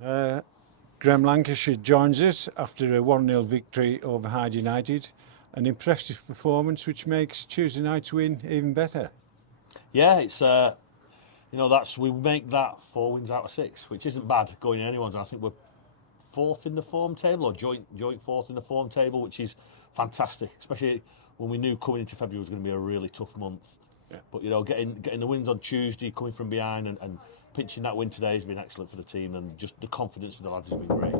Graham, Lancashire joins us after a 1-0 victory over Hyde United. An impressive performance which makes Tuesday night's win even better. Yeah, it's we make that 4 wins out of 6, which isn't bad going in anyone's. I think we're fourth in the form table, or joint fourth in the form table, which is fantastic, especially when we knew coming into February was going to be a really tough month. Yeah. But getting the wins on Tuesday, coming from behind and pinching that win today has been excellent for the team, and just the confidence of the lads has been great.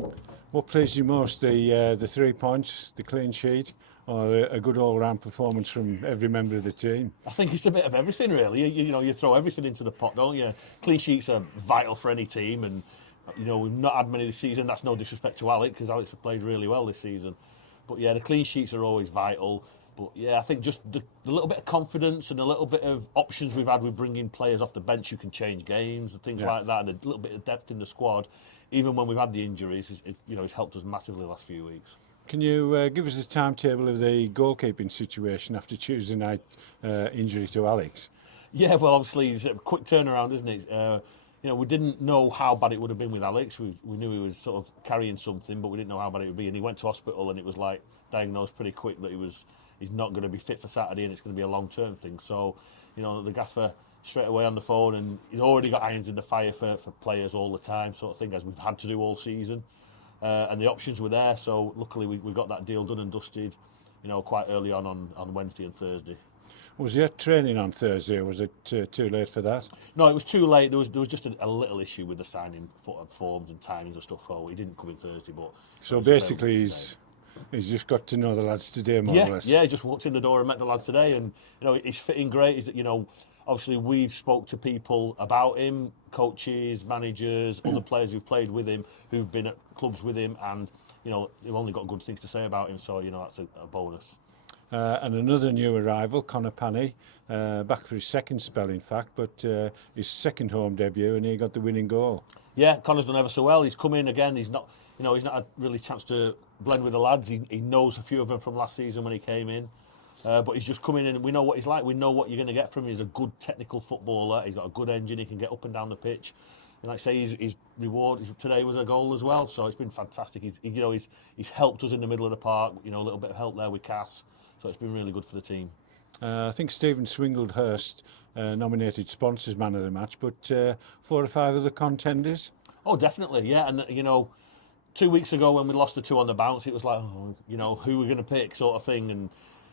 What pleased you most, the 3 points, the clean sheet, or a good all-round performance from every member of the team? I think it's a bit of everything, really. You throw everything into the pot, don't you? Clean sheets are vital for any team, and we've not had many this season. That's no disrespect to Alec, because Alex has played really well this season. But yeah, the clean sheets are always vital. But yeah, I think just the little bit of confidence and a little bit of options we've had with bringing players off the bench who can change games and things like that, and a little bit of depth in the squad, even when we've had the injuries, it's helped us massively the last few weeks. Can you give us a timetable of the goalkeeping situation after Tuesday night injury to Alex? Yeah, well, obviously it's a quick turnaround, isn't it? We didn't know how bad it would have been with Alex. We knew he was sort of carrying something, but we didn't know how bad it would be. And he went to hospital, and it was like diagnosed pretty quick that he's not going to be fit for Saturday, and it's going to be a long-term thing. So, the gaffer straight away on the phone, and he's already got irons in the fire for players all the time, sort of thing, as we've had to do all season. And the options were there, so luckily we got that deal done and dusted, quite early on Wednesday and Thursday. Was he at training on Thursday, or was it too late for that? No, it was too late. There was just a little issue with the signing forms and timings and stuff. So he didn't come in Thursday, but so basically he's just got to know the lads today, more or less. Yeah, he just walked in the door and met the lads today, and he's fitting great. Obviously we've spoke to people about him, coaches, managers, other players who've played with him, who've been at clubs with him, and they've only got good things to say about him. So that's a bonus. And another new arrival, Connor Panny, back for his second spell, in fact, but his second home debut, and he got the winning goal. Yeah, Connor's done ever so well. He's come in again. He's not had really chance to blend with the lads. He knows a few of them from last season when he came in, but he's just come in, and we know what he's like. We know what you're going to get from him. He's a good technical footballer. He's got a good engine. He can get up and down the pitch. And like I say, his reward today was a goal as well. So it's been fantastic. He's helped us in the middle of the park. A little bit of help there with Cass. So it's been really good for the team. I think Stephen Swinglehurst nominated sponsors man of the match, but 4 or 5 other contenders? Oh, definitely, yeah. And 2 weeks ago when we lost the 2 on the bounce, it was like, who we're going to pick, sort of thing.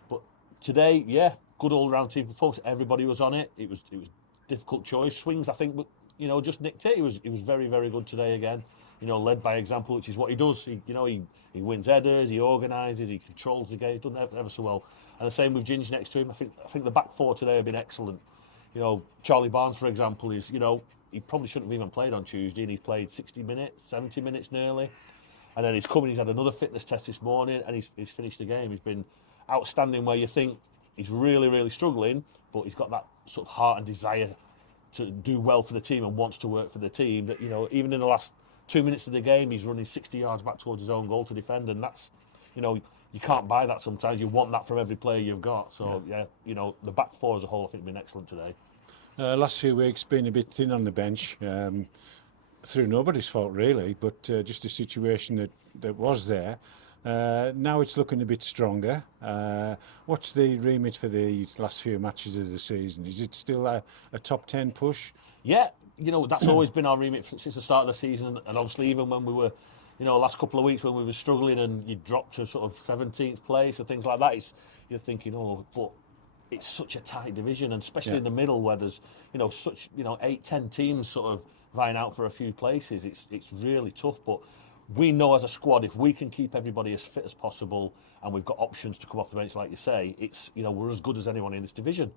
But today, yeah, good all-round team performance. Everybody was on it. It was difficult choice. Swings, I think, just nicked it. He was very, very good today again. Led by example, which is what he does. He wins headers, he organises, he controls the game. He's done ever so well. And the same with Ginge next to him. I think the back 4 today have been excellent. Charlie Barnes, for example, is he probably shouldn't have even played on Tuesday, and he's played 60 minutes, 70 minutes nearly. And then he's come and he's had another fitness test this morning, and he's finished the game. He's been outstanding, where you think he's really, really struggling, but he's got that sort of heart and desire to do well for the team and wants to work for the team. That even in the last 2 minutes of the game, he's running 60 yards back towards his own goal to defend, and that's, you can't buy that sometimes. You want that from every player you've got. So, yeah, the back 4 as a whole, I think, have been excellent today. Last few weeks been a bit thin on the bench, through nobody's fault really, but just a situation that was there. Now it's looking a bit stronger. What's the remit for the last few matches of the season? Is it still a top 10 push? Yeah. That's always been our remit since the start of the season, and obviously even when we were, last couple of weeks when we were struggling and you dropped to sort of 17th place and things like that, you're thinking, but it's such a tight division, and especially in the middle where there's, such, 8-10 teams sort of vying out for a few places. It's really tough, but we know as a squad, if we can keep everybody as fit as possible and we've got options to come off the bench, like you say, it's, we're as good as anyone in this division.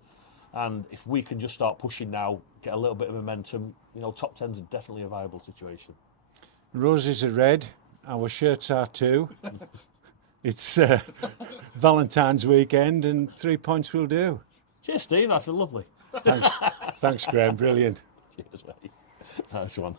And if we can just start pushing now, get a little bit of momentum, top 10's definitely a viable situation. Roses are red, our shirts are too. It's Valentine's weekend, and 3 points will do. Cheers, Steve, that's been lovely. Thanks, Graham, brilliant. Cheers, mate. Nice one.